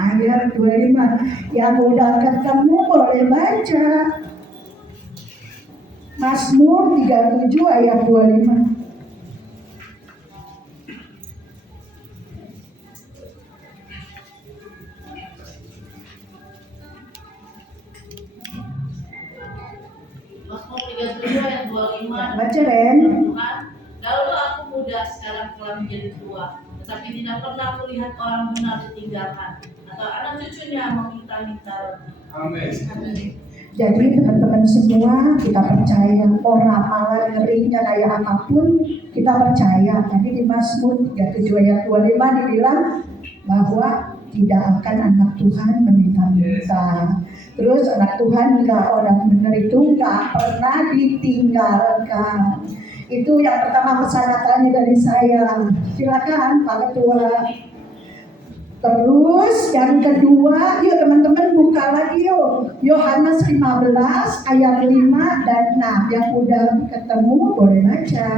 Ayat 25. Yang udah ketemu boleh baca. Mazmur 37 ayat 25. Mazmur 37 ayat 25. Baca, Ren. Tuhan, dahulu aku muda, sekarang telah menjadi tua, tetapi tidak pernah kulihat orang benar ditinggalkan atau anak cucunya meminta-minta roti. Amin. Jadi teman-teman semua, kita percaya orang malah ngerinya kayak apapun, kita percaya. Jadi di Mazmur 37 ayat 25 dibilang bahwa tidak akan anak Tuhan meminta-minta. Terus anak Tuhan nggak, orang benar itu nggak pernah ditinggalkan. Itu yang pertama pesan Natalnya dari saya. Silakan Pak Ketua. Terus yang kedua, yuk teman-teman buka lagi yuk. Yohanes 15 ayat 5 dan 6. Yang udah ketemu boleh baca.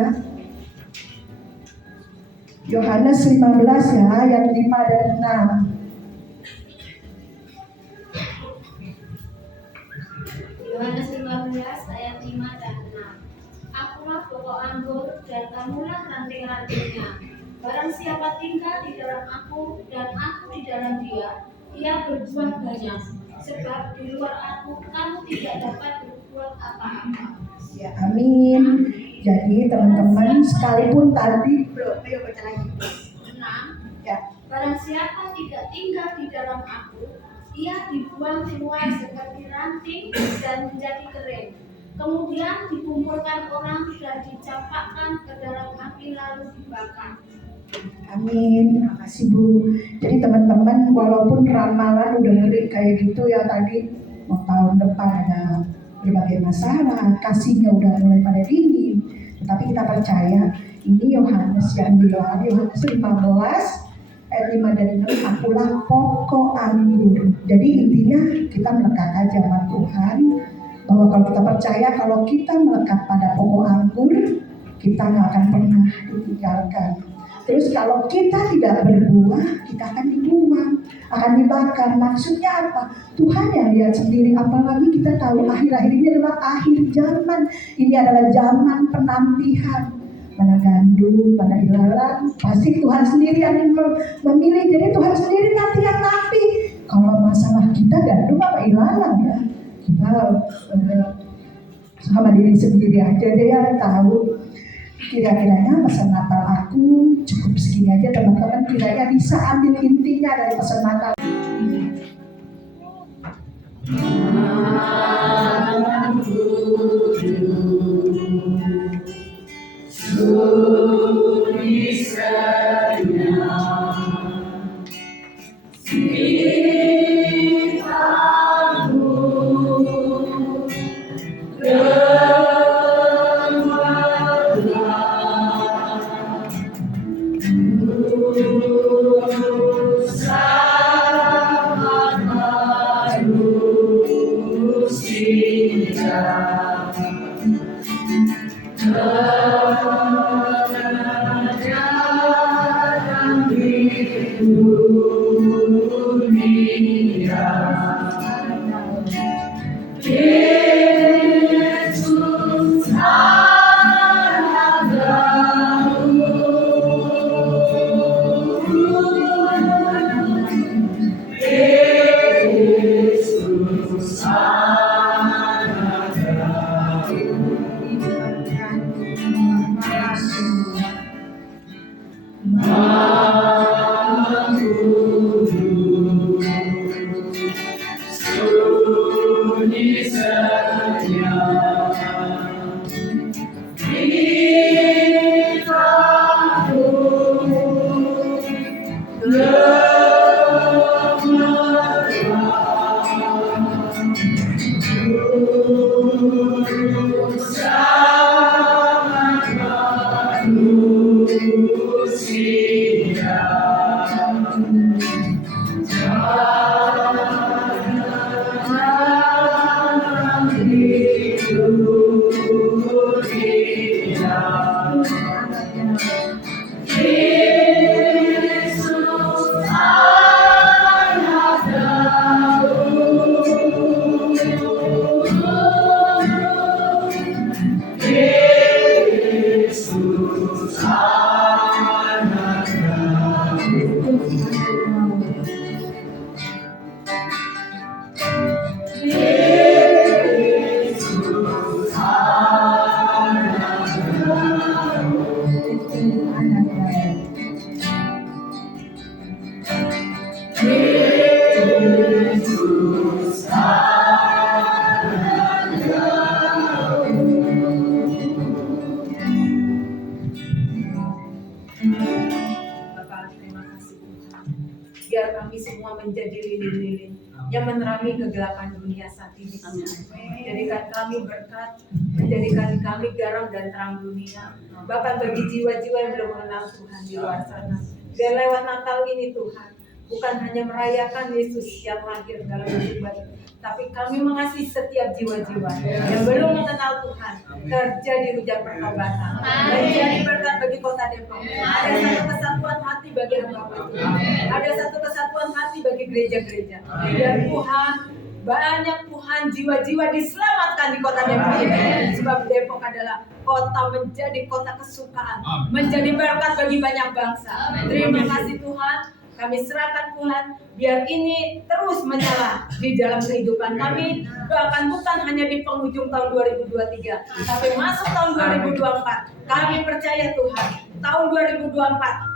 Yohanes 15 ya, ayat 5 dan 6. Yohanes 15 ayat 5 dan 6. Akulah pokok anggur dan kamulah ranting-rantingnya. Barang siapa tinggal di dalam aku dan aku di dalam dia, ia berbuah banyak. Sebab di luar aku kamu tidak dapat berbuat apa-apa. Ya, amin. Jadi teman-teman, sekalipun tadi belum, ayo baca lagi. 6. Ya, Barang siapa tidak tinggal di dalam aku, ia dibuang keluar seperti ranting dan menjadi kering. Kemudian dikumpulkan orang dan dicampakkan ke dalam api lalu dibakar. amin. Terima kasih Bu. Jadi teman-teman, walaupun ramalan udah ngeri kayak gitu ya tadi, mau tahun depan ada berbagai masalah, kasihnya udah mulai pada dingin, tetapi kita percaya ini Yohanes yang bilang, Yohanes 15 ayat 5 dan 6, akulah pokok anggur. Jadi intinya kita melekat aja sama Tuhan, bahwa kalau kita percaya kalau kita melekat pada pokok anggur, kita nggak akan pernah ditinggalkan. Terus kalau kita tidak berbuah, kita akan dibuang, akan dibakar. Maksudnya apa? Tuhan yang lihat sendiri. Apalagi kita tahu akhir-akhir ini adalah akhir zaman. Ini adalah zaman penantian. Mana gandum, mana ilalang, pasti Tuhan sendiri yang memilih. Jadi Tuhan sendiri nanti yang napi. Kalau masalah kita gandum apa ilalang ya? Kita sama diri sendiri aja deh yang tahu. Kira-kiranya pesan Natal aku cukup segini aja teman-teman. Kiranya bisa ambil intinya dari pesan Natal. Biar kami semua menjadi lilin-lilin yang menerangi kegelapan dunia saat ini. Menjadikan kami berkat, menjadikan kami garam dan terang dunia. Bahkan bagi jiwa-jiwa yang belum mengenal Tuhan di luar sana. Biar lewat Natal ini Tuhan, bukan hanya merayakan Yesus yang lahir dalam hidup baru, tapi kami mengasihi setiap jiwa-jiwa yang belum mengenal Tuhan. Terjadi hujan pertobatan, menjadi berkat bagi kota Depok. Ada satu kesatuan hati bagi hamba Tuhan. Ada satu kesatuan hati bagi gereja-gereja. Biar Tuhan banyak Tuhan jiwa-jiwa diselamatkan di kota Depok ini. Sebab Depok adalah kota menjadi kota kesukaan, menjadi berkat bagi banyak bangsa. Terima kasih Tuhan. Kami serahkan Tuhan, biar ini terus menyala di dalam kehidupan kami, bahkan bukan hanya di penghujung tahun 2023, tapi masuk tahun 2024. Kami percaya Tuhan, tahun 2024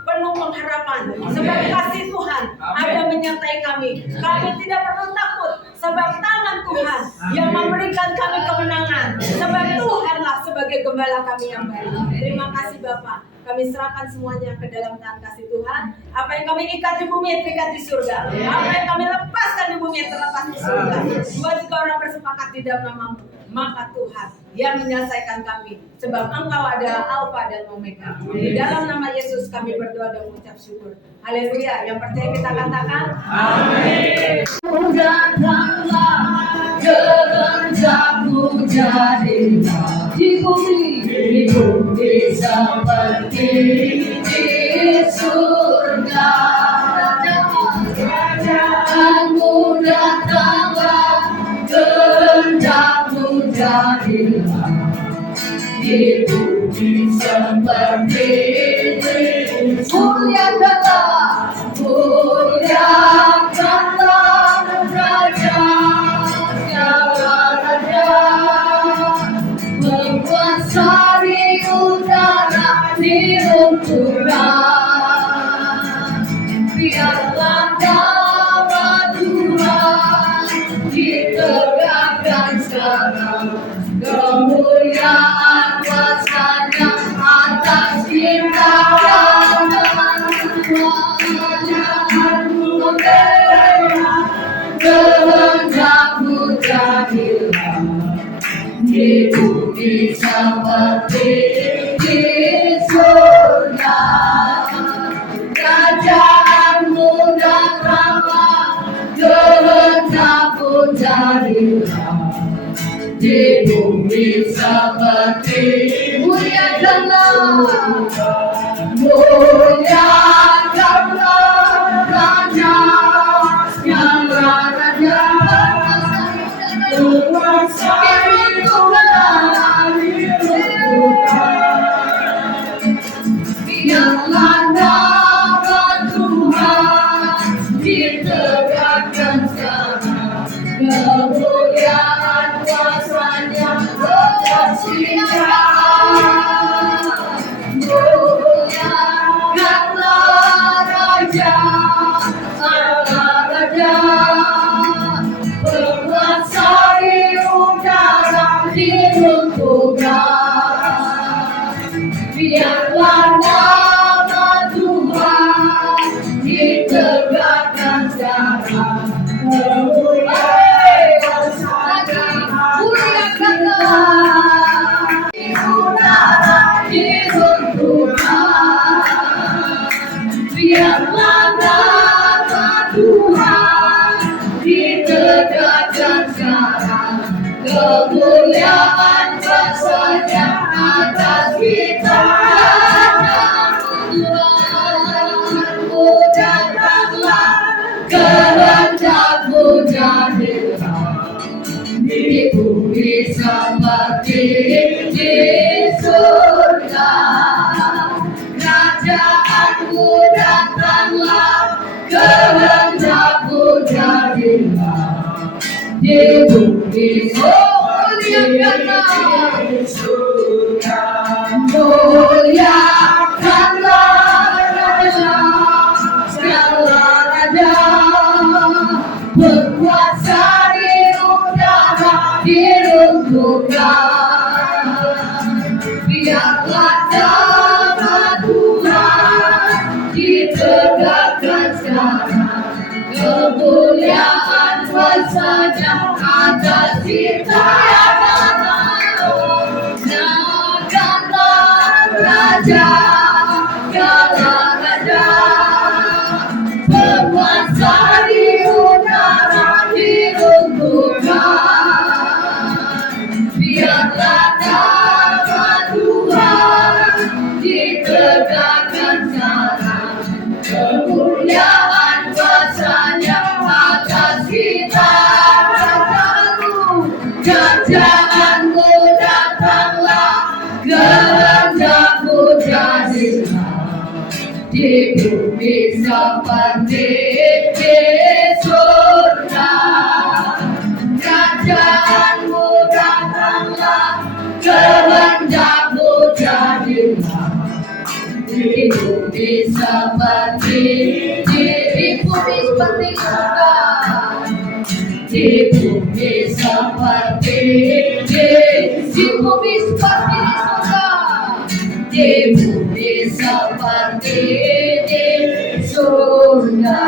penuh pengharapan, sebab kasih Tuhan ada menyertai kami. Kami tidak perlu takut, sebab tangan Tuhan yang memberikan kami kemenangan, sebab Tuhanlah sebagai gembala kami yang baik. Terima kasih Bapak. Kami serahkan semuanya ke dalam tangan kasih Tuhan. Apa yang kami ikat di bumi terikat di surga. Apa yang kami lepaskan di bumi terlepas di surga. 2-3 orang bersepakat di dalam namamu, maka Tuhan yang menyelesaikan kami. Sebab Engkau adalah Alfa dan Omega. Di dalam nama Yesus kami berdoa dan mengucap syukur. Haleluya. Yang percaya kita katakan amin. Datanglah kehendakmu jadilah di bumi seperti di surga. Kerajaanmu datanglah, kehendakmu jadilah di bumi seperti di surga. Muliakanlah Raja segala raja, berkuasa di udara di runtuhan. Biarlah nama Tuhan ditegakkan sekarang, kemuliaan kuasa-Nya atas kita dan kehendakmu jadilah di bumi seperti di surga. Kerajaanmu datanglah, kehendakmu jadilah di bumi seperti muliakanlah Raja yang raja, berkuasa di udara di runtuhan. Biarlah nama Tuhan ditegakkan sekarang, kemuliaan kuasa-Nya atas kita. Muliakanlah Raja segala raja, berkuasa di udara di runtuhan. Biarlah nama Tuhan ditegakkan sekarang, kemuliaan kuasa-Nya muliakanlah di udara di runtuhan. Biarlah nama Tuhan ditegakkan sekarang, kemuliaan kuasa-Nya atas kita. Kehendakmu datanglah, kehendakmu jadilah di bumi seperti di surga. Kerajaanmu datanglah, kehendakmu jadilah di bumi muliakanlah Raja segala raja, berkuasa di udara di runtuhan. Biarlah nama Tuhan ditegakkan sekarang, kemuliaan kuasa-Nya atas kita. Naikkanlah Raja segala raja, berkuasa di udara di runtuhan. Biarlah nama Tuhan ditegakkan sekarang, kemuliaan kuasa-Nya atas kita. Kerajaanmu datanglah, kehendakmu jadilah di bumi seperti di surga. Kerajaanmu datanglah, kehendakmu jadilah di bumi seperti di bumi seperti surga. Di bumi seperti di bumi seperti surga. Di bumi seperti di surga.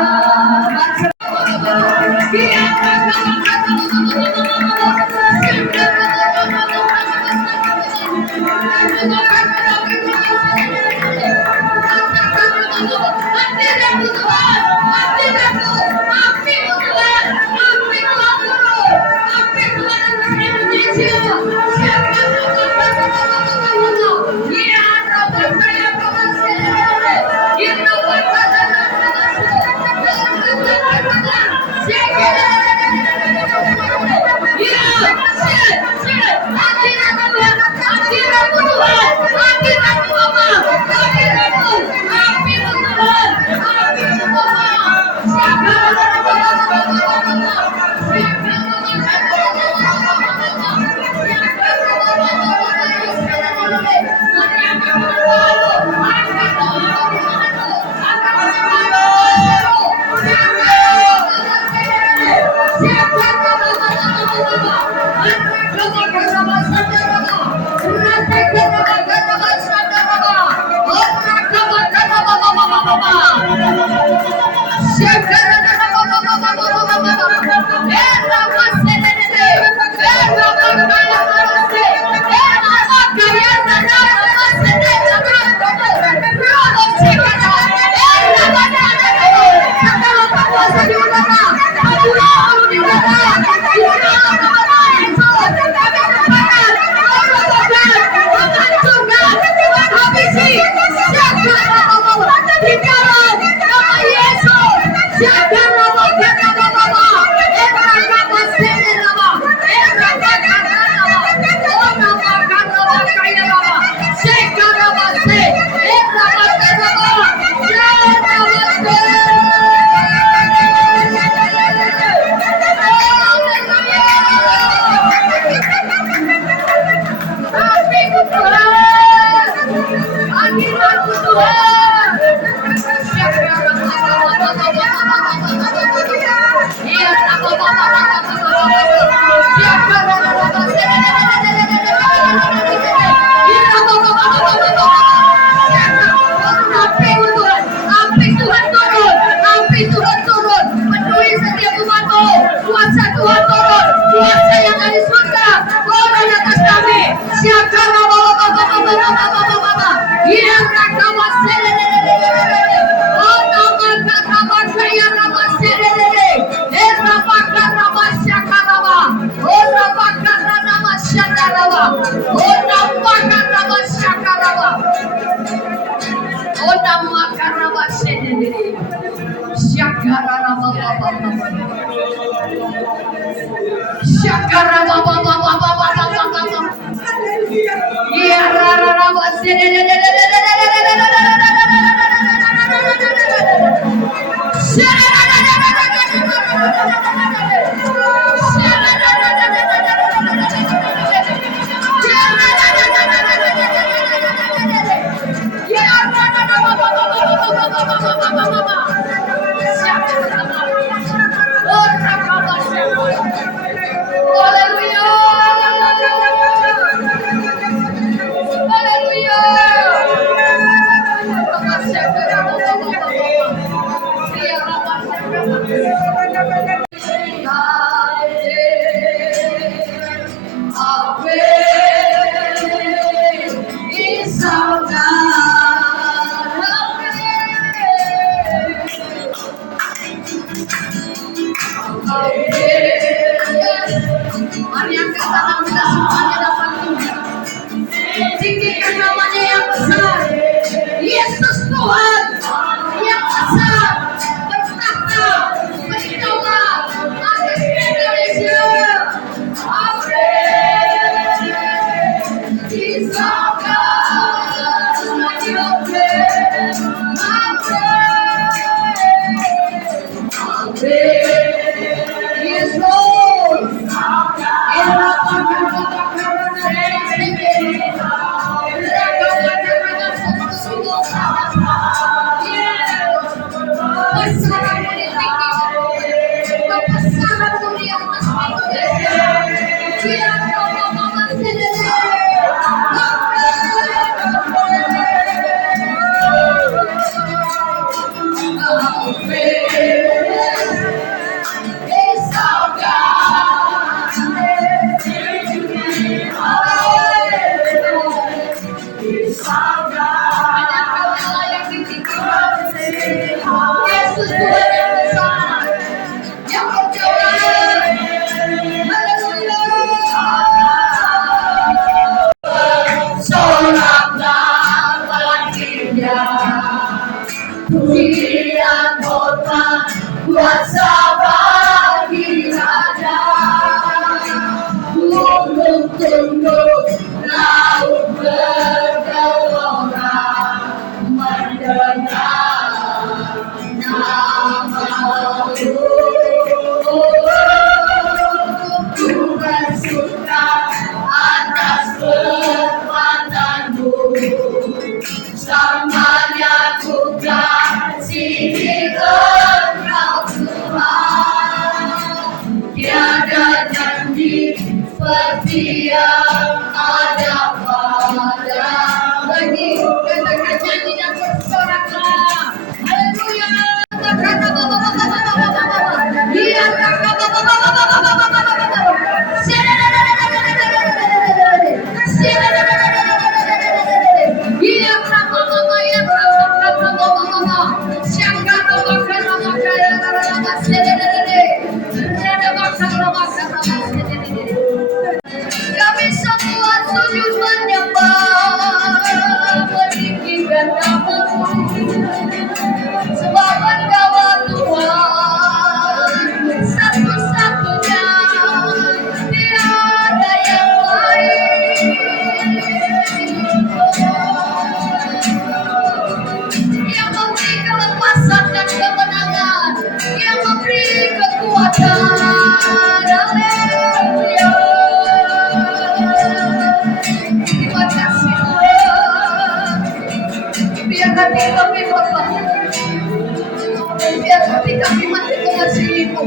Mari angkat tangan kita semuanya dapat tinggikan namanya yang besar. Yesus Tuhan yang besar bertahta berdaulat atas Indonesia. Amin. Yesus Tuhan yang besar, yang berjuang. Haleluya. Soraklah baginya, pujian hormat kuasa bagi Raja. Gunung tunduk, laut bergelora, mendengar namamu. Ku bersuka atas kekuatanmu, selamanya ku kasihi Engkau Tuhan. Tiada janji seperti yang ada pada bagi katakan janji dan bersoraklah. Haleluya. Kami semua sujud menyembah, meninggikan namamu, sebab Engkau Tuhan, satu-satunya, tiada yang lain. Yang memberi kelepasan dan kemenangan, yang memberi kekuatan. Haleluya. Terima kasih Tuhan. Biar hati kami Bapa, biar hati kami makin mengasihi-Mu,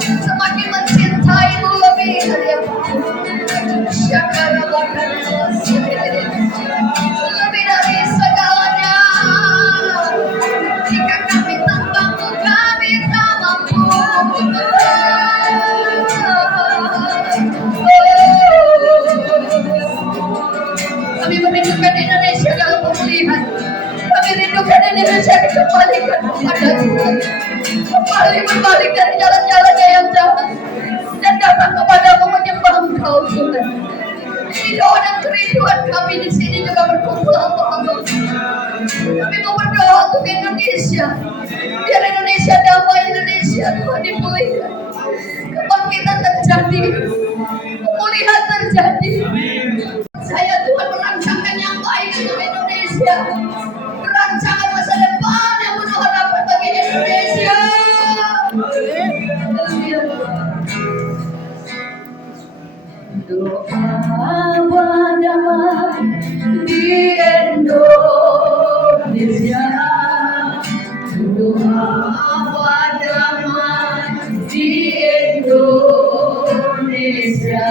semakin mencintai-Mu lebih dari apapun. Syakara bakara lebih dari segalanya. Jika kami tanpa-Mu kami tak mampu. Kami merindukan Indonesia dalam pemulihan. Kami rindukan Indonesia dikembalikan kepada Tuhan, kembali berbalik dari jalan-jalannya yang jahat dan datang kepadamu menyembah Engkau Tuhan. Ini doa dan kerinduan kami di sini juga berkumpul untuk kami mau berdoa untuk Indonesia, biar Indonesia damai, Indonesia Tuhan dipulihkan, kebangkitan terjadi, pemulihan terjadi. Saya Tuhan merancangkan yang baik untuk Indonesia, merancangkan masa depan yang penuh harapan bagi Indonesia. Doa buat damai di Indonesia, doa buat damai di Indonesia,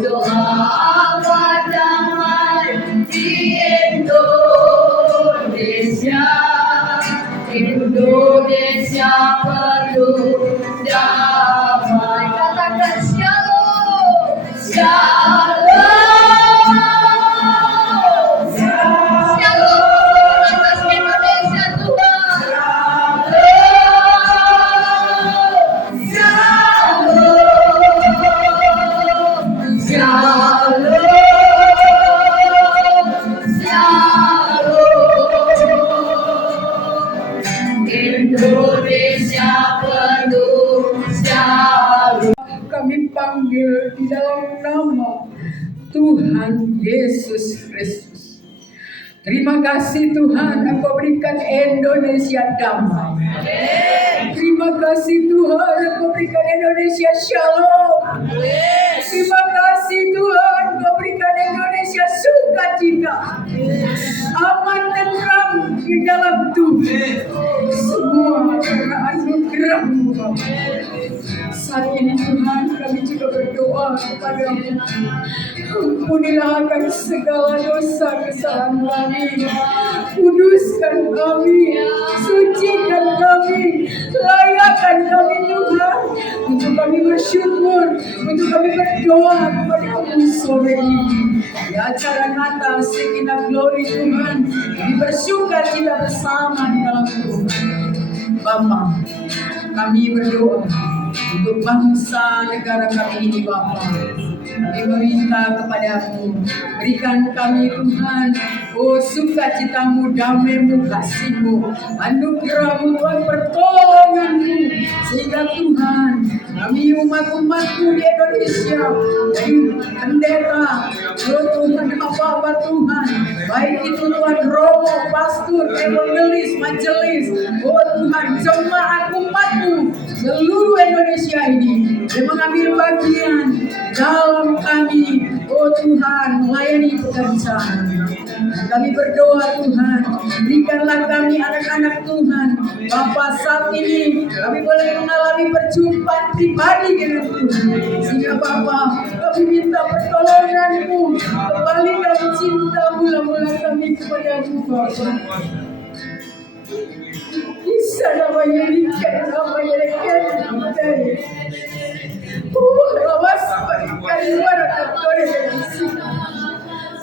doa buat damai di Indonesia. Indonesia penuh damai. Katakan shalom, shalom, shalom atas Indonesia Tuhan. Shalom, shalom, Indonesia penuh shalom. Kami panggil di dalam nama Tuhan Yesus Kristus. Terima kasih Tuhan, Engkau berikan Indonesia damai. Terima kasih Tuhan, Engkau berikan Indonesia shalom. Saat ini Tuhan kami juga berdoa kepada-Mu. Ampunilah akan segala dosa kesalahan kami. Kuduskan kami, sucikan kami, layakkan kami Tuhan. Untuk kami bersyukur, untuk kami berdoa kepada-Mu sore ini. Di acara Natal Segenap Glory Tuhan, kami bersuka cita bersama di dalam Tuhan. Bapa, kami berdoa untuk bangsa negara kami ini Bapa. Kami meminta kepada-Mu, berikan kami Tuhan, sukacita-Mu, damai-Mu, kasih-Mu, anugerah-Mu, Tuhan, pertolongan-Mu, sehingga Tuhan, kami umat-umat-Mu di Indonesia, dari bendera, Tuhan, apa-apa Tuhan, baik itu Tuhan, romo, pastor, evangelis, majelis, Tuhan, jemaat umat-Mu, seluruh Indonesia ini, yang mengambil bagian dalam kami, Tuhan, melayani pekerjaan. Kami berdoa Tuhan, berikanlah kami anak-anak Tuhan, Bapa, saat ini kami boleh mengalami perjumpaan pribadi dengan Tuhan, sehingga Bapa, kami minta pertolongan-Mu, kembali kami cinta mula-mula kami kepada-Mu Bapa. Kisah namanya ikan, namanya ikan, awas berikan luar atau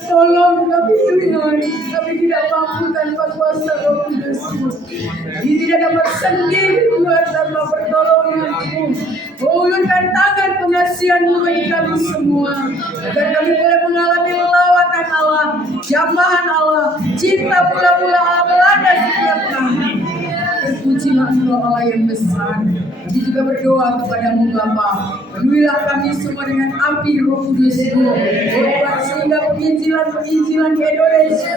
tolong kami Tuhan, kami tidak mampu tanpa kuasa Roh Kudus-Mu. Kami tidak dapat sendiri Tuhan tanpa pertolongan-Mu. Ulurkan tangan pengasihan-Mu bagi kami semua, agar kami boleh mengalami lawatan Allah, jamahan Allah, cinta mula-mula Allah melanda setiap kami. Terpujilah Engkau Allah yang besar. Kami juga berdoa kepada-Mu Bapa, penuhilah kami semua dengan api Roh Kudus-Mu. Tuhan, sehingga penginjilan di Indonesia,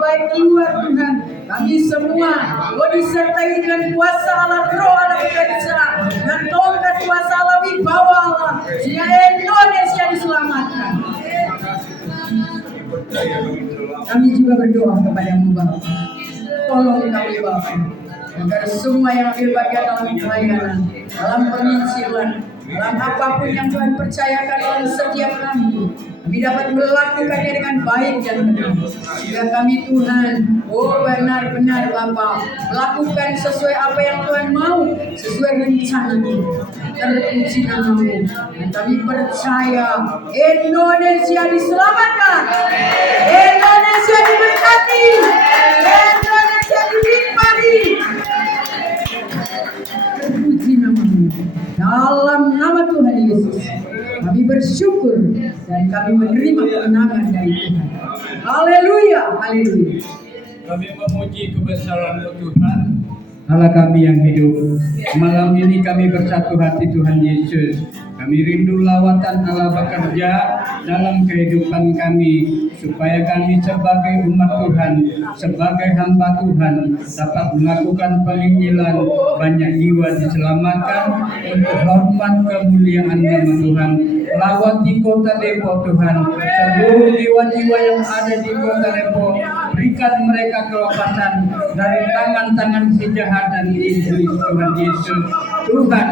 baik keluar Tuhan, kami semua disertai dengan kuasa Allah, Roh Allah bekerja, dan tongkat kuasa Allah, wibawa Allah, sehingga Indonesia diselamatkan. Kami juga berdoa kepada-Mu Bapa, tolong kami Bapa, agar semua yang ambil bagian dalam pelayanan, dalam penginjilan, dalam apapun yang Tuhan percayakan dalam setiap kami dapat melakukannya dengan baik dan benar. Sehingga kami Tuhan, benar-benar Bapa, melakukan sesuai apa yang Tuhan mau, sesuai rencana-Mu. Terpuji nama-Mu. Dan kami percaya Indonesia diselamatkan, Indonesia diberkati, Indonesia dilimpati. Terpuji nama-Mu. Dalam nama Tuhan Yesus, kami bersyukur dan kami menerima kemenangan dari Tuhan. Haleluya, haleluya. Kami memuji kebesaran-Mu Tuhan, Allah kami yang hidup. Malam ini kami bersatu hati Tuhan Yesus. Kami rindu lawatan Allah bekerja dalam kehidupan kami, supaya kami sebagai umat Tuhan, sebagai hamba Tuhan, dapat melakukan penginjilan, banyak jiwa diselamatkan untuk hormat kemuliaan nama Tuhan. Lawati kota Depok Tuhan, seluruh jiwa-jiwa yang ada di kota Depok, berikan mereka kelepasan dari tangan-tangan si jahat dan iblis Tuhan Yesus. Tuhan,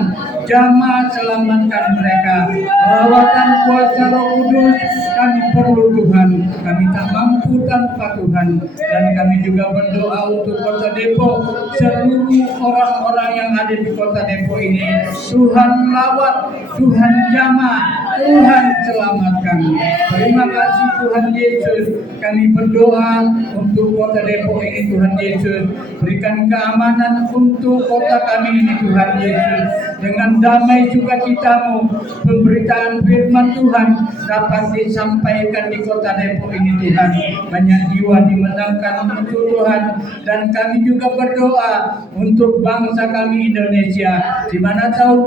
jamah selamatkan mereka. Lawatan kuasa Roh Kudus kami perlu Tuhan. Kami tak mampu tanpa Tuhan. Dan kami juga berdoa untuk kota Depok, seluruh orang-orang yang ada di kota Depok ini. Tuhan lawat, Tuhan jamah, Tuhan selamatkan. Terima kasih Tuhan Yesus. Kami berdoa untuk kota Depok ini Tuhan Yesus. Berikan keamanan untuk kota kami ini Tuhan Yesus. Dengan damai sukacita-Mu, pemberitaan firman Tuhan dapat disampaikan di kota Depok ini Tuhan. Banyak jiwa dimenangkan untuk Tuhan. Dan kami juga berdoa untuk bangsa kami Indonesia, di mana tahun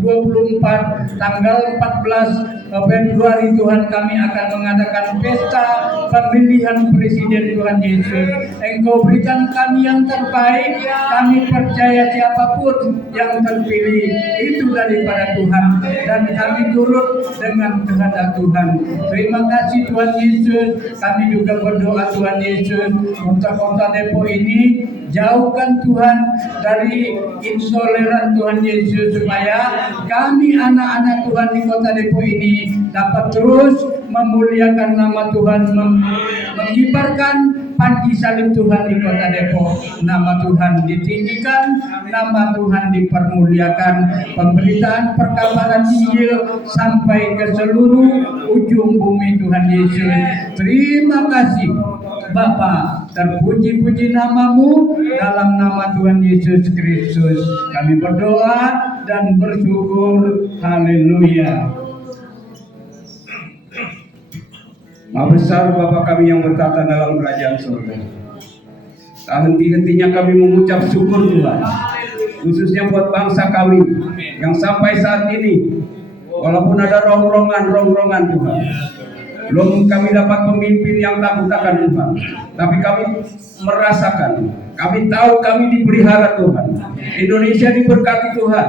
2024 tanggal 14 Februari Tuhan kami akan mengadakan pesta pemilihan presiden Tuhan Yesus. Engkau berikan kami yang terbaik. Kami percaya siapapun yang terpilih itu daripada Tuhan, dan kami turut dengan kehendak Tuhan. Terima kasih Tuhan Yesus. Kami juga berdoa Tuhan Yesus untuk kota Depok ini, Jauhkan Tuhan dari intoleran Tuhan Yesus, supaya kami anak-anak Tuhan di kota Depok ini dapat terus memuliakan nama Tuhan, mengibarkan panji salib Tuhan di kota Depok. Nama Tuhan ditinggikan, nama Tuhan dipermuliakan, pemberitaan perkabaran Injil sampai ke seluruh ujung bumi Tuhan Yesus. Terima kasih Bapa, terpuji-puji namamu, dalam nama Tuhan Yesus Kristus kami berdoa dan bersyukur. Haleluya. Maha besar Bapa kami yang bertata dalam kerajaan surga, tak henti-hentinya kami mengucap syukur Tuhan, khususnya buat bangsa kami yang sampai saat ini, walaupun ada rongrongan Tuhan, belum kami dapat pemimpin yang takut akan Tuhan, tapi kami merasakan, kami tahu kami dipelihara Tuhan, Indonesia diberkati Tuhan,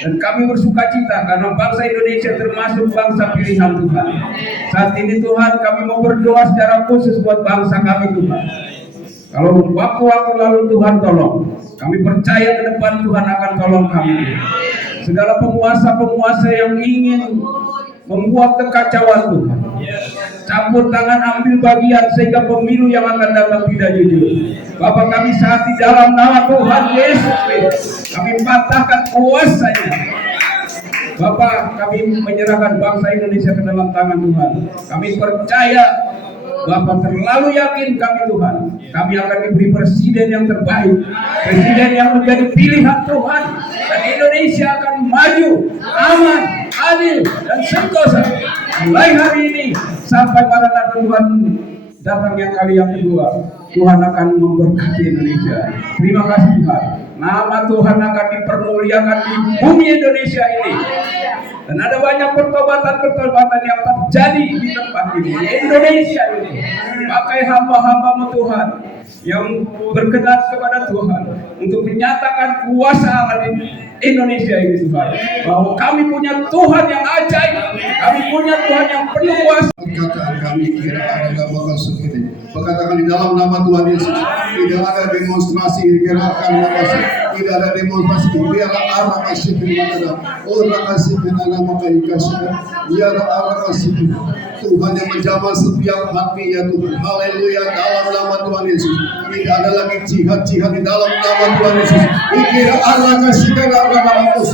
dan kami bersuka cita karena bangsa Indonesia termasuk bangsa pilihan Tuhan. Saat ini Tuhan, kami mau berdoa secara khusus buat bangsa kami Tuhan. Kalau waktu-waktu lalu Tuhan tolong, kami percaya ke depan Tuhan akan tolong kami. Segala penguasa-penguasa yang ingin membuat kekacauan Tuhan, campur tangan, ambil bagian sehingga pemilu yang akan datang tidak jujur. Bapak kami saat di dalam nama Tuhan Yesus Kristus, kami patahkan kuasanya. Bapak, kami menyerahkan bangsa Indonesia ke dalam tangan Tuhan. Kami percaya, Bapak terlalu yakin kami Tuhan, kami akan diberi presiden yang terbaik, presiden yang menjadi pilihan Tuhan, dan Indonesia akan maju, aman, adil, dan sentosa. Mulai hari ini sampai pada Tuhan datang yang kali yang kedua, Tuhan akan memberkati Indonesia. Terima kasih Tuhan. Nama Tuhan akan dipermuliakan di bumi Indonesia ini. Dan ada banyak pertobatan yang terjadi di tempat ini, di Indonesia ini. Pakai hamba-hambamu Tuhan yang berkenan kepada Tuhan untuk menyatakan kuasa Allah di Indonesia ini Tuhan. Bahwa kami punya Tuhan yang ajaib, kami punya Tuhan yang penuh kuasa. Perkataan kami kira ada bakal seperti perkataan di dalam nama Tuhan Yesus. Tidak ada demonstrasi kira akan makasih. Tidak ada demonstrasi biar arah kasih kepada orang kasih kepada nama kasih. Biar arah kasih Tuhan yang menjamah setiap hati ya Tuhan. Haleluya dalam nama Tuhan Yesus. Tidak ada lagi jihad di dalam nama Tuhan Yesus. Kira arah kasih kepada nama Yesus.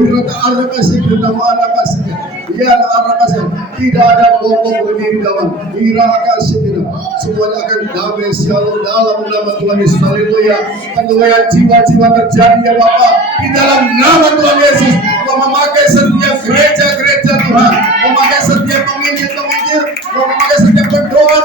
Urut arah kasih kepada nama kasih. Biar arah kasih. Tidak ada bom di dalam. Kira kasih kepada semuanya akan damai shalom dalam nama Tuhan Yesus. Haleluya. Pendamaian jiwa-jiwa terjadi ya Bapak di dalam nama Tuhan Yesus. Memakai setiap gereja Tuhan, memakai setiap penginjil, memakai setiap pendoa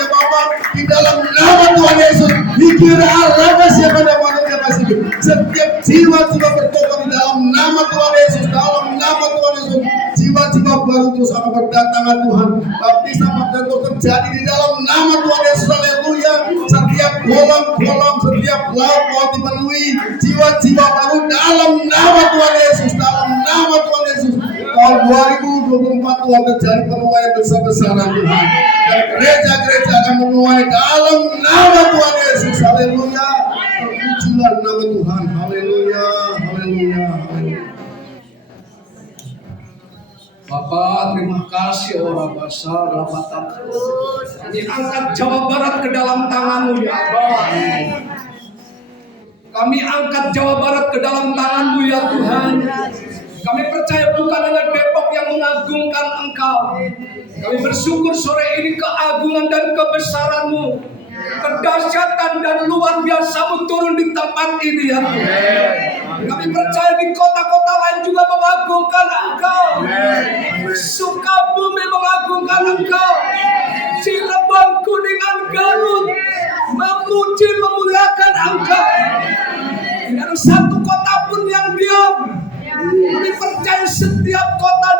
ya Bapak di dalam nama Tuhan Yesus. Dikira arah siapa namanya kasih. Setiap jiwa-jiwa bertobat di dalam nama Tuhan Yesus, dalam nama Tuhan Yesus. Jiwa-jiwa baru terus akan berdatangan Tuhan. Baptisan baptisan terjadi di dalam nama Tuhan Yesus. Haleluya. Setiap kolam, setiap laut mau dipenuhi. Jiwa-jiwa baru dalam nama Tuhan Yesus, dalam nama Tuhan Yesus. Tahun 2024 Tuhan terjadi penuaian besar-besaran Tuhan. Dan gereja-gereja akan menuai dalam nama Tuhan Yesus. Haleluya. Terpujilah nama Tuhan. Haleluya. Haleluya. Bapak, terima kasih orang besar Bapak. Kami angkat Jawa Barat ke dalam tangan-Mu ya Allah. Kami angkat Jawa Barat ke dalam tangan-Mu ya Tuhan. Kami percaya bukan hanya Depok yang mengagungkan Engkau. Kami bersyukur sore ini keagungan dan kebesaran-Mu, kedahsyatan dan luar biasa-Mu turun di tempat ini ya Tuhan. Kami percaya di kota-kota lain juga mengagungkan Engkau. Sukabumi mengagungkan Engkau. Cirebon, Kuningan, Garut memuji memuliakan Engkau. Tidak ada satu kota pun yang diam. Kami percaya setiap kota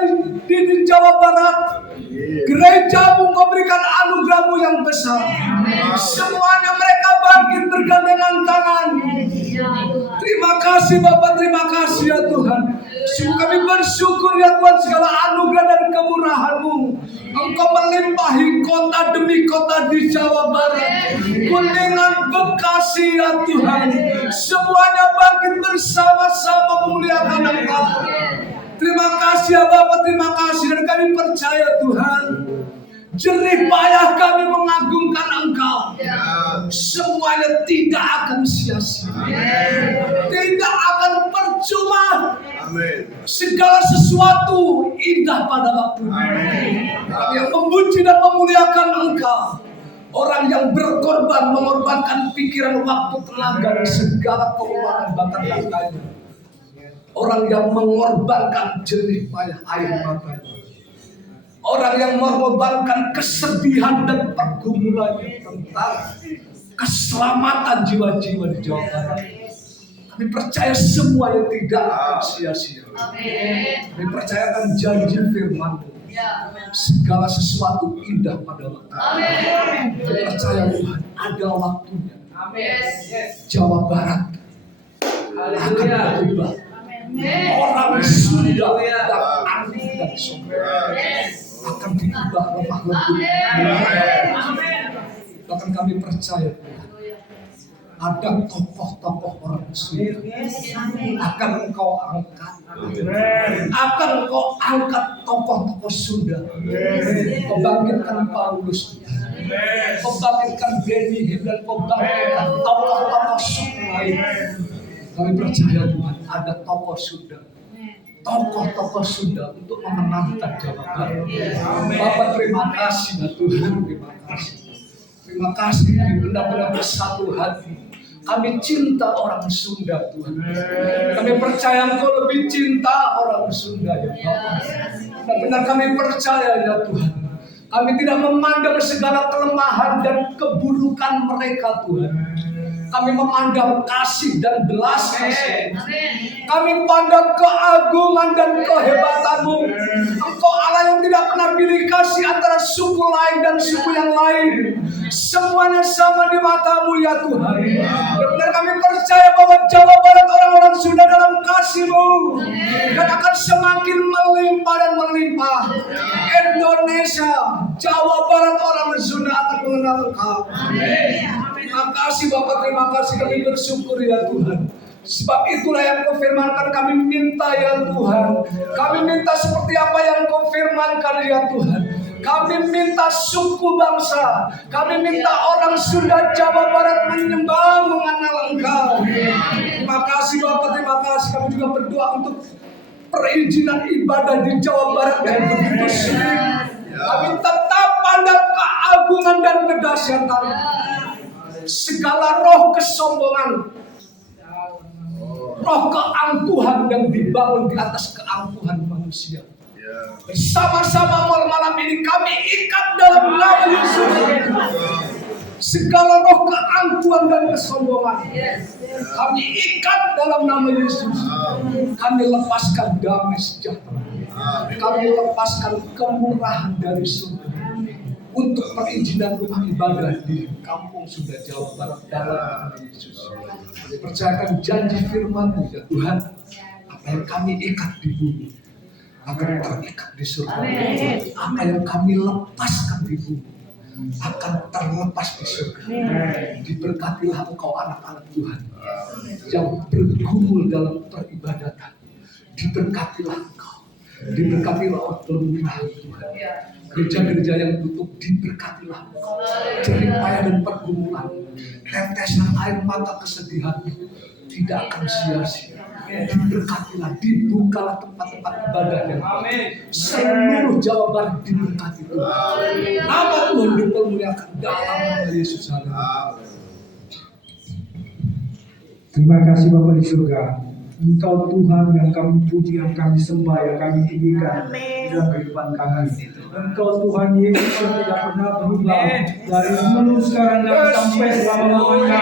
di Jawa Barat, gereja-Mu memberikan anugerah-Mu yang besar. Semuanya mereka bangkit bergandengan tangan. Terima kasih Bapak, terima kasih ya Tuhan. Sungguh kami bersyukur ya Tuhan segala anugerah dan kemurahan-Mu. Engkau melimpah limpahi kota demi kota di Jawa Barat. Kuningan, Bekasi ya Tuhan. Semuanya bangkit bersama-sama memuliakan Engkau. Terima kasih ya Bapak, terima kasih. Dan kami percaya Tuhan, jerih payah kami mengagungkan Engkau. Semuanya tidak akan sia-sia. Tidak akan percuma. Segala sesuatu indah pada waktunya. Orang yang memuji dan memuliakan Engkau, orang yang berkorban, mengorbankan pikiran, waktu, tenaga, dan segala keuangan bahkan hartanya. Orang yang mengorbankan jerih payah air matanya. Orang yang mengorbankan kesedihan dan pergumulannya tentang keselamatan jiwa-jiwa di Jawa Barat. Kami percaya semuanya tidak akan sia-sia. Kami percayakan janji firman-Mu. Segala sesuatu indah pada waktu. Kami percaya Tuhan, ada waktunya. Jawa Barat akan berubah. Orang Sunda dan Andi dan Sombong akan diubah lemah lembut. Bahkan kami percaya Tuhan, ada tokoh-tokoh orang Sunda akan Engkau angkat. Akan Engkau angkat tokoh-tokoh Sunda. Kau bangkitkan Paulus, kau bangkitkan Benny Hinn, dan kau bangkitkan tokoh-tokoh suku lain. Kami percaya Tuhan, ada tokoh Sunda, tokoh-tokoh Sunda untuk memenangkan Jawa Barat. Bapak terima kasih ya Tuhan, terima kasih. Terima kasih kami benar-benar bersatu hati. Kami cinta orang Sunda Tuhan. Kami percaya Engkau lebih cinta orang Sunda ya Bapak. Benar-benar kami percaya ya Tuhan. Kami tidak memandang segala kelemahan dan keburukan mereka Tuhan. Kami memandang kasih dan belas kasih. Kami pandang keagungan dan kehebatanmu. Engkau Allah yang tidak pernah pilih kasih antara suku lain dan suku yang lain. Semuanya sama di matamu ya Tuhan. Benar kami percaya bahwa Jawa Barat orang-orang Sunda dalam kasih-Mu. Dan akan semakin melimpah dan melimpah. Indonesia, Jawa Barat orang Sunda akan mengenal Engkau. Terima kasih Bapak, terima kasih, kami bersyukur ya Tuhan. Sebab itulah yang Kau firmankan, kami minta ya Tuhan. Kami minta seperti apa yang Kau firmankan ya Tuhan. Kami minta suku bangsa, kami minta orang Sunda Jawa Barat menyembah, mengenal Engkau. Terima kasih Bapak, terima kasih. Kami juga berdoa untuk perizinan ibadah di Jawa Barat yang begitu sulit. Kami tetap pandang keagungan dan kedahsyatan. Segala roh kesombongan, roh keangkuhan yang dibangun di atas keangkuhan manusia, bersama-sama malam ini kami ikat dalam nama Yesus. Segala roh keangkuhan dan kesombongan kami ikat dalam nama Yesus. Kami lepaskan damai sejahtera. Kami lepaskan kemurahan dari surga untuk perizinan rumah ibadah di kampung Sunda Jawa Barat dalam nama Yesus. Kami percayakan janji firman-Mu ya Tuhan. Apa yang kami ikat di bumi akan terikat di surga. Apa yang kami lepaskan di bumi akan terlepas di surga. Diberkatilah Engkau anak-anak Tuhan yang bergumul dalam peribadatan. Diberkatilah Engkau. Diberkatilah oleh kelurahan Tuhan. Gereja-gereja yang tutup diberkatilah. Jerih payah dan pergumulan, tetesan air mata kesedihan tidak akan sia-sia. Diberkatilah, dibukalah tempat-tempat ibadah yang seluruh Jawa Barat diberkati Tuhan. Nama Tuhan dipermuliakan dalam nama Yesus. Terima kasih Bapa di surga. Engkau Tuhan yang kami puji, yang kami sembah, yang kami tinggikan dalam kehidupan kami. Engkau Tuhan Yesus yang tidak pernah berubah dari dulu, sekarang dan sampai selama-lamanya.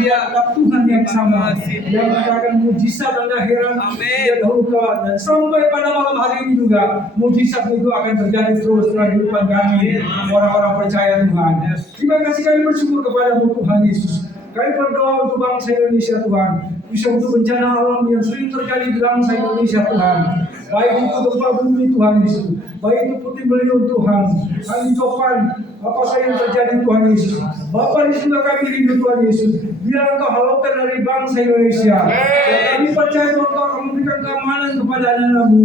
Tetap Tuhan yang sama, yang mengadakan mujizat dan heran dan dahulukan, dan sampai pada malam hari ini juga mujizat itu akan terjadi terus dalam kehidupan kami, orang-orang percaya Tuhan. Terima kasih, kami bersyukur kepada-Mu Tuhan Yesus. Kami berdoa untuk bangsa Indonesia Tuhan, bisa untuk bencana alam yang sering terjadi di bangsa Indonesia Tuhan. baik itu gempa bumi Tuhan Yesus, baik itu puting beliung Tuhan, angin topan, apa saja yang terjadi Tuhan Yesus. Bapa, di surga kami rindu Tuhan Yesus, biar Engkau halaukan dari bangsa Indonesia. Dan kami percaya Engkau akan memberikan keamanan kepada anak-anak-Mu.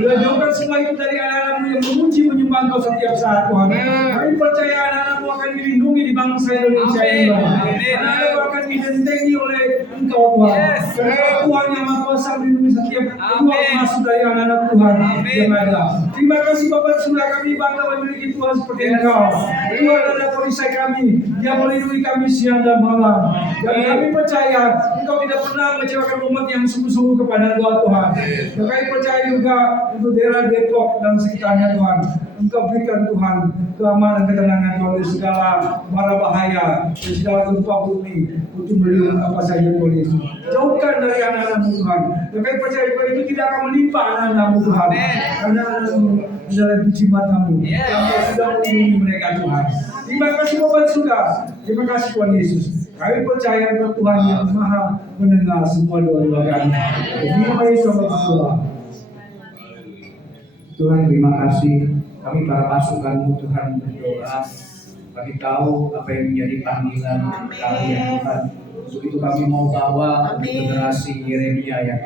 Dan jauhkan semua itu dari anak-anak-Mu yang memuji menyembah Engkau setiap saat Tuhan. Kami percaya anak-anak-Mu akan dilindungi di bangsa Indonesia ini Tuhan. Anak-anak-Mu akan dibentengi oleh Engkau Tuhan. Karena Tuhan yang Maha Kuasa melindungi setiap keluar masuk dari anak-anak Tuhan yang ada. Terima kasih Bapak, surga kami bangga memiliki Tuhan seperti Engkau. Tuhan adalah perisai kami yang melindungi kami siang dan malam. Dan kami percaya Engkau tidak pernah mengecewakan umat yang sungguh-sungguh kepada Engkau Tuhan. Dan kami percaya juga untuk daerah Depok dan sekitarnya Tuhan, Engkau berikan Tuhan keamanan, ketenangan Tuhan dari segala mara bahaya, dari segala gempa bumi, untuk beliau apa saja Tuhan Yesus. Jauhkan dari anak-anak-Mu Tuhan. Dan kami percaya bahwa itu tidak akan menimpa anak-anak-Mu Tuhan. Karena anak-anak-Mu adalah biji mata-Mu yang Kau sudah melindungi mereka Tuhan. Terima kasih Bapak surga. Terima kasih Tuhan Yesus. Kami percaya kepada Tuhan yang Maha mendengar semua doa-doa kami. Terima kasih Bapak. Tuhan, terima kasih. Kami para pasukan-Mu Tuhan berdoa. Kami tahu apa yang menjadi panggilan kalian Tuhan. Untuk itu kami mau bawa generasi Yeremia yang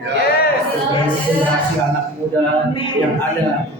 generasi anak muda yang ada,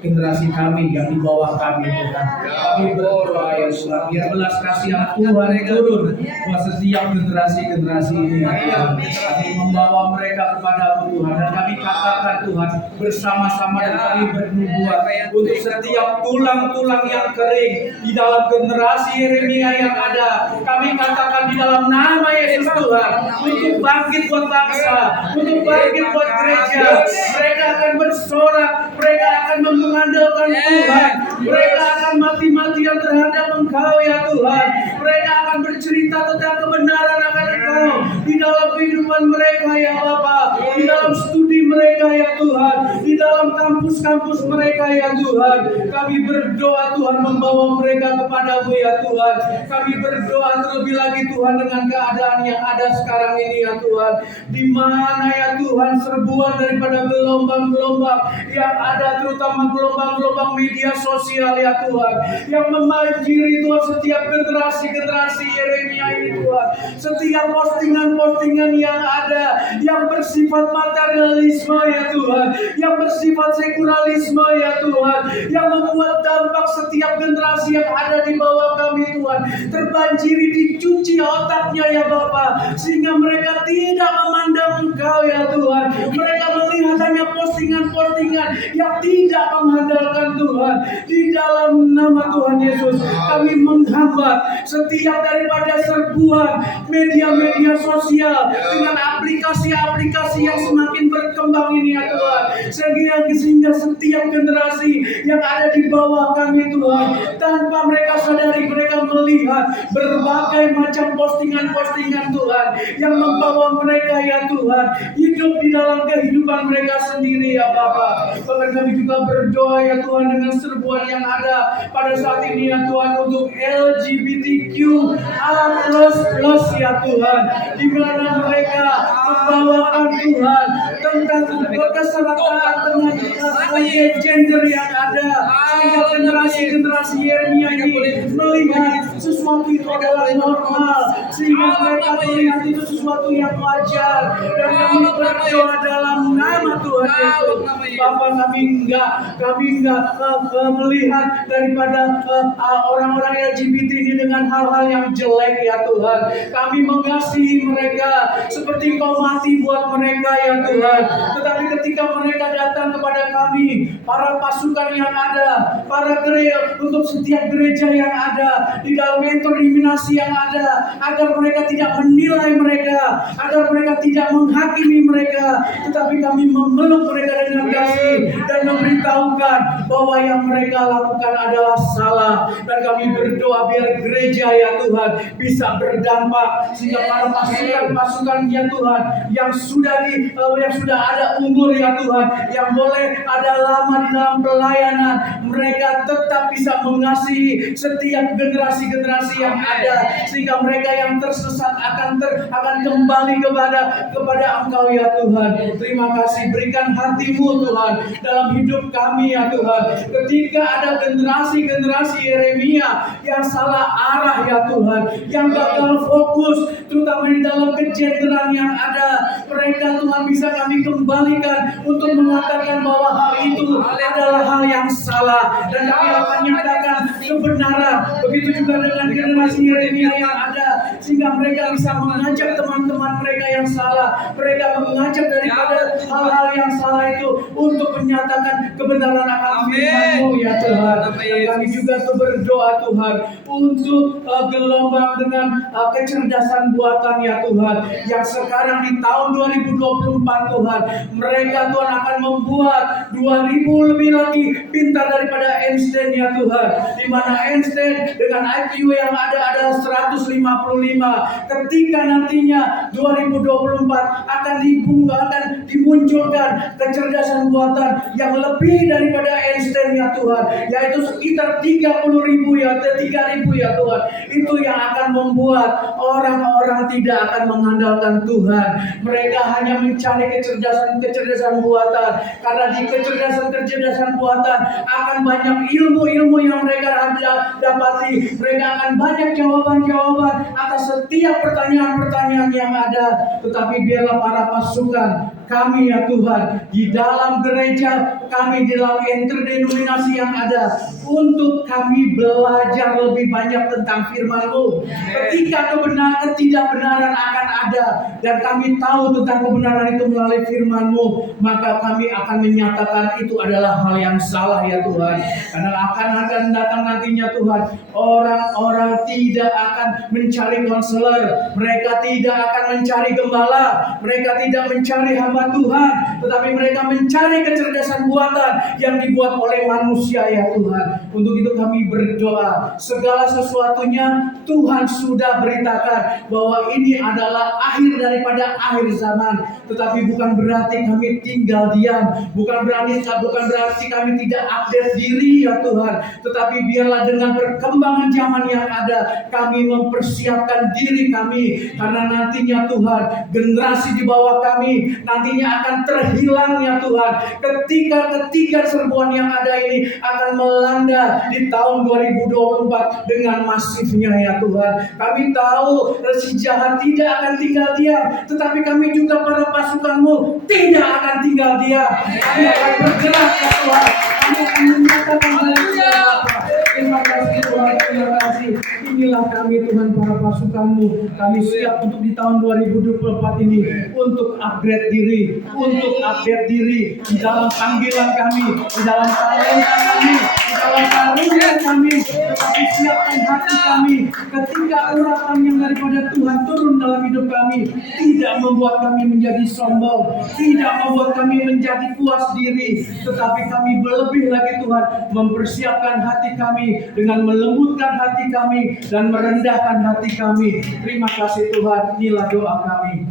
generasi kami yang di bawah kami Tuhan. Kami berdoa ya Tuhan, biar belas kasihan Tuhan turun buat setiap generasi ini ya Tuhan. Kami membawa mereka kepada Tuhan, dan kami katakan Tuhan bersama-sama, dan kami bernubuat untuk setiap tulang-tulang yang kering di dalam generasi Yeremia yang ada. Kami katakan di dalam nama Yesus Tuhan, untuk bangkit buat bangsa, untuk bangkit buat gereja. Mereka akan bersorak, mereka akan mengandalkan Tuhan. Mereka akan mati-matian terhadap Engkau ya Tuhan. Mereka akan bercerita tentang kebenaran akan Engkau di dalam kehidupan mereka ya Bapa, di dalam studi mereka ya Tuhan, di dalam kampus-kampus mereka ya Tuhan. Kami berdoa Tuhan membawa mereka kepadamu ya Tuhan. Kami berdoa terlebih lagi Tuhan dengan keadaan yang ada sekarang ini ya Tuhan, di mana ya Tuhan serbuan daripada gelombang-gelombang yang ada, terutama gelombang-gelombang media sosial ya Tuhan, yang membanjiri Tuhan setiap generasi Yeremia ini Tuhan. Setiap postingan-postingan yang ada yang bersifat materialisme ya Tuhan, yang bersifat sekularilisme ya Tuhan, yang membuat dampak setiap generasi yang ada di bawah kami Tuhan terbanjiri, dicuci otaknya ya Bapa, sehingga mereka tidak memandang Engkau ya Tuhan. Mereka melihat hanya postingan-postingan yang tidak mengandalkan Tuhan. Di dalam nama Tuhan Yesus kami menghambat setiap daripada serbuan media-media sosial dengan aplikasi-aplikasi yang semakin berkembang ini ya Tuhan, sehingga setiap generasi yang ada di bawah kami Tuhan, tanpa mereka sadari, mereka melihat berbagai macam postingan-postingan Tuhan yang membawa mereka ya Tuhan hidup di dalam kehidupan mereka sendiri ya Bapa. Bahkan kami juga berdoa ya Tuhan dengan serbuan yang ada pada saat ini ya Tuhan untuk LGBTQ plus ya Tuhan, di mana mereka membawakan Tuhan tentang keserakahan dengan gender yang ada, sehingga generasi Yeremia ini melihat sesuatu itu adalah normal, sehingga mereka melihat itu sesuatu yang wajar. Dan kami berdoa dalam nama Tuhan Yesus, Bapa, kami enggak melihat daripada orang-orang LGBT ini dengan hal-hal yang jelek ya Tuhan. Kami mengasihi mereka seperti Kau mati buat mereka ya Tuhan. Tetapi ketika mereka datang kepada kami, para pasukan yang ada, para gereja, untuk setiap gereja yang ada, di dalam interdiminasi yang ada, agar mereka tidak menilai mereka, agar mereka tidak menghakimi mereka, tetapi kami memeluk mereka dengan kasih dan memberitahukan bahwa yang mereka lakukan adalah salah. Dan kami berdoa biar gereja ya Tuhan bisa berdampak, sehingga para pasukan ya Tuhan yang sudah ada umur umur ya Tuhan, yang boleh ada lama di dalam pelayanan, mereka tetap bisa mengasihi setiap generasi-generasi yang ada, sehingga mereka yang tersesat akan kembali kepada Engkau ya Tuhan. Terima kasih, berikan hati-Mu Tuhan dalam hidup kami ya Tuhan. Ketika ada generasi-generasi Yeremia yang salah arah ya Tuhan, yang gagal fokus terutama di dalam kejenderan yang ada, mereka Tuhan bisa kami kembalikan untuk mengatakan bahwa hal itu adalah hal yang salah, dan kami akan nyatakan kebenaran. Begitu juga dengan generasi Yeremia yang ada, sehingga mereka bisa mengajak teman-teman mereka yang salah, mereka mengajak daripada hal-hal yang salah itu untuk menyatakan kebenaran akan firman-Mu ya Tuhan. Dan kami juga berdoa Tuhan untuk gelombang dengan kecerdasan buatan ya Tuhan, yang sekarang di tahun 2024 Tuhan, mereka Tuhan akan membuat 2000 lebih lagi pintar daripada Einstein ya Tuhan, di mana Einstein dengan IQ yang ada adalah 155. Ketika nantinya 2024 akan dimunculkan kecerdasan buatan yang lebih daripada Einstein ya Tuhan, yaitu sekitar 30.000 ya, 3.000 ya Tuhan. Itu yang akan membuat orang-orang tidak akan mengandalkan Tuhan. Mereka hanya mencari kecerdasan buatan, karena di kecerdasan buatan akan banyak ilmu-ilmu yang mereka dapati. Mereka akan banyak jawaban-jawaban atas setiap pertanyaan-pertanyaan yang ada. Tetapi biarlah para pasukan kami ya Tuhan, di dalam gereja kami, di dalam interdenominasi yang ada, untuk kami belajar lebih banyak tentang firman-Mu. Ketika ketidakbenaran akan ada, dan kami tahu tentang kebenaran itu melalui firman-Mu, maka kami akan menyatakan itu adalah hal yang salah ya Tuhan. Karena akan datang nantinya Tuhan, orang-orang tidak akan mencari konselor, mereka tidak akan mencari gembala, mereka tidak mencari hamba Tuhan, tetapi mereka mencari kecerdasan buatan yang dibuat oleh manusia ya Tuhan. Untuk itu kami berdoa, segala sesuatunya Tuhan sudah beritakan bahwa ini adalah akhir daripada akhir zaman. Tetapi bukan berarti kami tinggal diam, bukan berarti kami tidak update diri ya Tuhan. Tetapi biarlah dengan perkembangan zaman yang ada, kami mempersiapkan diri kami, karena nantinya Tuhan, generasi di bawah kami nantinya akan terhilang ya Tuhan, ketika serbuan yang ada ini akan melanda di tahun 2024 dengan masifnya ya Tuhan. Kami tahu si jahat tidak akan tinggal diam, tetapi kami juga para pasukan-Mu tidak akan tinggal diam. Kami akan bergerak ya Tuhan, kami akan menyatakan terima kasih Tuhan, terima kasih. Inilah kami Tuhan, para pasukan-Mu. Kami siap untuk di tahun 2024 ini untuk upgrade diri, di dalam panggilan kami, di dalam talenta kami, di dalam karunia kami. Tetapi siapkan hati kami ketika urapan yang daripada Tuhan turun dalam hidup kami, tidak membuat kami menjadi sombong, tidak membuat kami menjadi puas diri, tetapi kami lebih lagi Tuhan mempersiapkan hati kami dengan melembutkan hati kami dan merendahkan hati kami. Terima kasih Tuhan, inilah doa kami.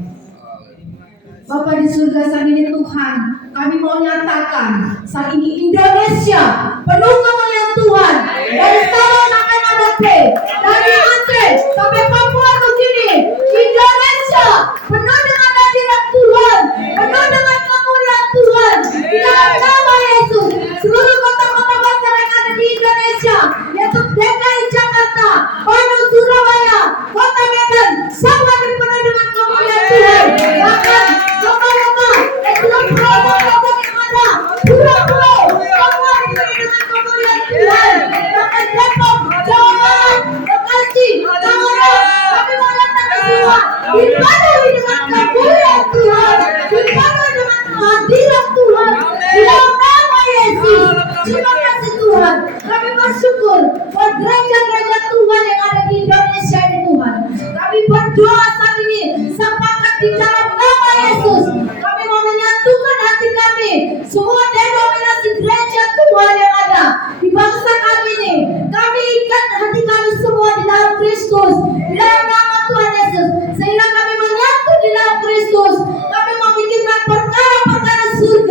Bapa di surga, saat ini Tuhan, kami mau nyatakan saat ini Indonesia penuh kemuliaan Tuhan. Dari Sabang sampai Merauke, dari Aceh sampai Papua Nugini, Indonesia penuh dengan hadirat Tuhan, penuh dengan kemuliaan Tuhan. Di dalam nama Yesus, seluruh kota-kota besar yang ada di Indonesia, yaitu DKI Jakarta, Bandung, Surabaya, Kota Medan, semua dipenuhi dengan kemuliaan Tuhan. Bahkan lokal-lokal, pulau-pulau yang ada, pulau-pulau, semua dipenuhi dengan kemuliaan Tuhan. Bahkan Depok, Jawa Barat, Bekasi, Tangerang, kami mau nyatakan semua dipenuhi dengan kemuliaan Tuhan, dipenuhi dengan kehadiran Tuhan. Di dalam nama Yesus, terima kasih Tuhan. Kami bersyukur buat gereja-gereja Tuhan yang ada di Indonesia ini Tuhan. Kami berdoa saat ini, sepakat di dalam nama Yesus. Kami mau menyatukan hati kami, semua denominasi gereja Tuhan yang ada di bangsa kami ini. Kami ikat hati kami semua di dalam Kristus, di dalam nama Tuhan Yesus, sehingga kami menyatu di dalam Kristus. Kami memikirkan perkara-perkara surga.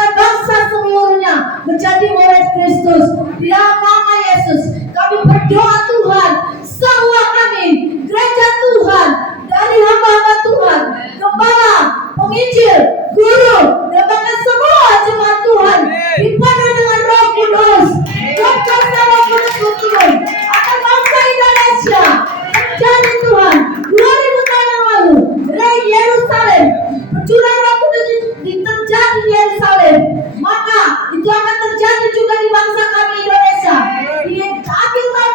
menjadikan bangsa seluruhnya menjadi murid Kristus. Di dalam nama Yesus, kami berdoa Tuhan, semua kami, gereja Tuhan, dari hamba-hamba Tuhan, kepala, penginjil, guru, dan bahkan semua jemaat Tuhan, dipenuhi dengan Roh Kudus. Kuasa Roh Kudus berturun akan bangsa Indonesia. Terjadi Tuhan, 2000 tahun yang lalu, dari Yerusalem, pencurahan Roh Kudus terjadi di Yerusalem, maka itu akan terjadi juga di bangsa kami Indonesia. Di akhir tahun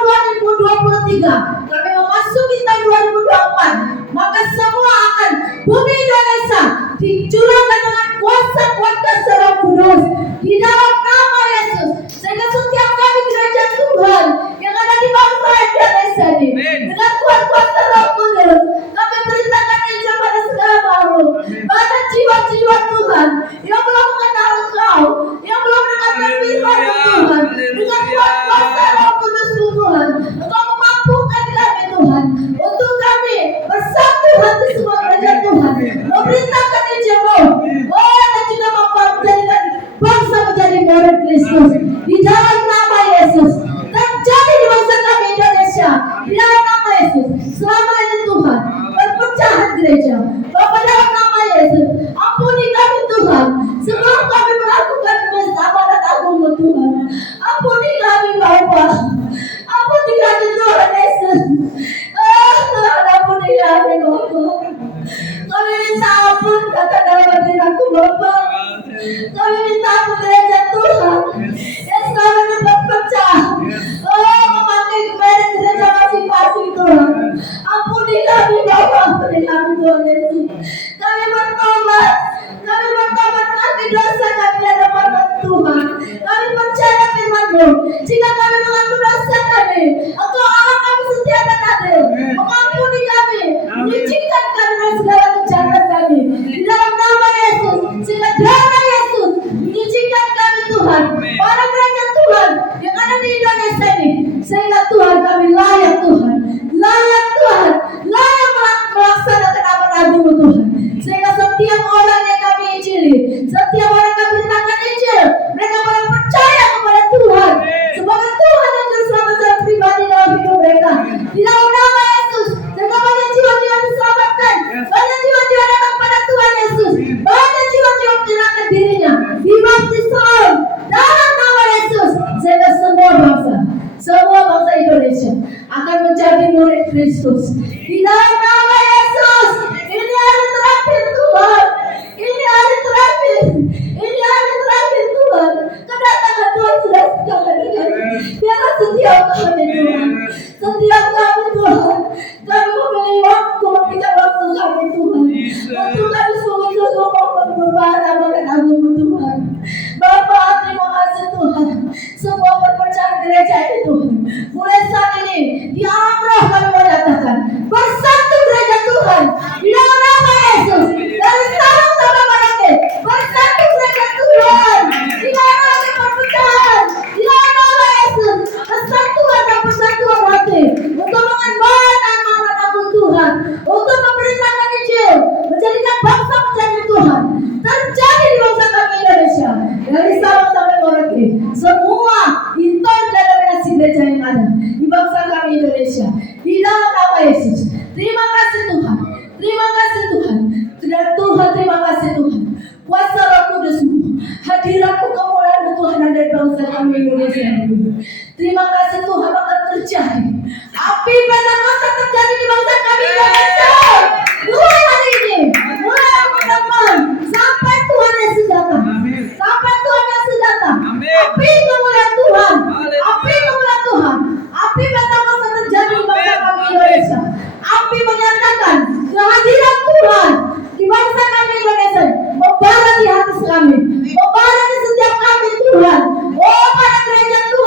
2023, kami memasuki tahun 2024, maka semua akan bumi Indonesia dicurahkan dengan kuasa Roh Kudus di dalam nama Yesus. Sehingga setiap kami gereja Tuhan yang ada di bangsa Indonesia ini, dengan kuasa Roh Kudus, kami beritakan Injil pada segala makhluk, pada jiwa-jiwa Tuhan yang belum mengenal Engkau, yang belum mendengarkan firman Tuhan, dengan kuasa Roh Kudus Tuhan, Engkau memampukan kami Tuhan, untuk kami bersatu hati semua gereja Tuhan, memberitakan Injil-Mu, dan juga menjadikan bangsa menjadi murid Kristus. Di dalam nama Yesus, terjadi di bangsa kami Indonesia. Di dalam nama Yesus, selama ini Tuhan, perpecahan gereja, Bapa dalam nama Yesus, ampuni kami Tuhan, sebelum kami melakukan amanat agung-Mu Tuhan. Ampuni kami Bapa, ampuni kami Tuhan Yesus. Tuhan ampuni kami Bapa. Kami minta ampun kata dalam hati aku Bapa. Kami minta ampun gereja Tuhan yang selama ini berpecah, memakai kepada gereja masing-masing Tuhan. Ampuni kami Bapa, ampuni kami Tuhan Yesus. Kami bertobat kami dosa kami di hadapan Tuhan. Kami percaya firman-Mu. Jika kami mengaku dosa kami, Engkau Allah kami setia dan adil, mengampuni kami, menyucikan kami dari segala kejahatan kami. Di dalam nama Yesus, sehingga darah Yesus menyucikan kami Tuhan, para gereja Tuhan yang ada di Indonesia ini, sehingga Tuhan kami layak Tuhan, layak melaksanakan amanat agung-Mu Tuhan. Sehingga setiap orang yang kami injili, setiap orang yang kami beritakan Injil, mereka boleh percaya kepada Tuhan sebagai Tuhan dan Juru Selamat secara pribadi dalam hidup mereka. Di dalam nama Yesus, sehingga banyak jiwa-jiwa diselamatkan, banyak jiwa-jiwa datang pada Tuhan Yesus, banyak jiwa-jiwa menyerahkan dirinya, dibaptiskan dalam nama Yesus, sehingga semua bangsa Indonesia akan menjadi murid Kristus. Di dalam nama Yesus, ini hari terakhir Tuhan, ini hari terakhir Tuhan. Kedatangan Tuhan sudah dekat dengan biarlah setiap kami Tuhan, kami memilih waktu, memberikan waktu kami Tuhan, untuk kami sungguh-sungguh membahas amanat agung-Mu Tuhan. Bapa, terima kasih Tuhan, semua perpecahan gereja ini Tuhan, mulai saat ini di alam roh kami menyatakan bersatu gereja Tuhan di dalam nama Yesus. Dari sekarang sampai mereka bersatu gereja Tuhan, tidak ada lagi perpecahan. Di dalam nama Yesus, kesatuan dan persatuan hati untuk mengemban amanat agung Tuhan, untuk memberitakan Injil, menjadikan bangsa menjadi Tuhan, terjadi di bangsa kami Indonesia. Dari Sabang sampai Merauke, semua denominasi gereja yang ada di bangsa kami Indonesia, di dalam nama Yesus. Terima kasih Tuhan, terima kasih Tuhan, dan Tuhan terima kasih Tuhan. Kuasa Roh Kudus-Mu, hadirat-Mu, kemuliaan-Mu Tuhan ada di bangsa kami Indonesia. Terima kasih Tuhan, akan terjadi api Pentakosta terjadi di bangsa kami Indonesia. Mulai hari ini, mulai teman-teman, sampai Tuhan Yesus datang, sampai Tuhan Yesus datang. Api kemuliaan Tuhan, api kemuliaan Tuhan, api Pentakosta terjadi di bangsa kami Indonesia. Api menyatakan kehadiran Tuhan di bangsa kami Indonesia, membara di hati kami, membara di setiap kami Tuhan. Oh, pada gereja Tuhan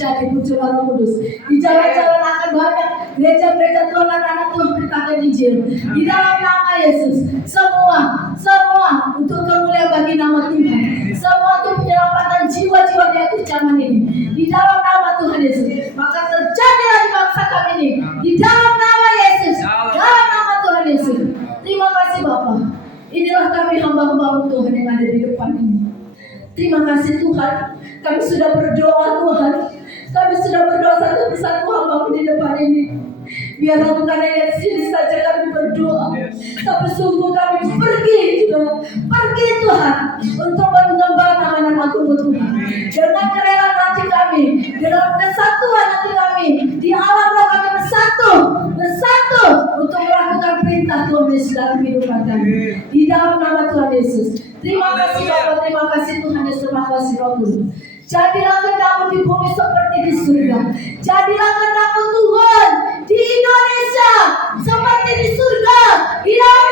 terjadi munculnya Roh Kudus. Di jalan-jalan akan banyak gereja-gereja Tuhan dan anak Tuhan beritakan Injil. Di dalam nama Yesus, semua untuk kemuliaan bagi nama Tuhan. Semua untuk penyelamatan jiwa-jiwa di akhir zaman ini. Di dalam nama Tuhan Yesus, maka terjadilah di bangsa kami ini. Di dalam nama Yesus, dalam nama Tuhan Yesus. Terima kasih Bapa. Inilah kami hamba-hamba Tuhan yang ada di depan ini. Terima kasih Tuhan. Kami sudah berdoa Tuhan. Kami sudah berdoa satu persatu hamba di depan ini. Biarlah bukan hanya di sini saja kami berdoa, tapi sungguh kami pergi Tuhan untuk mengemban nama Tuhan Tuhan. Dengan kerelaan hati kami, dalam kesatuan hati kami, di alam roh kami bersatu untuk melakukan perintah Tuhan Yesus dalam kehidupan kami. Di dalam nama Tuhan Yesus. Terima kasih Bapa, terima kasih Tuhan Yesus, terima kasih Roh Kudus. Jadilah kehendak-Mu di bumi seperti di surga. Jadilah kehendak-Mu Tuhan di Indonesia seperti di surga. Di dalam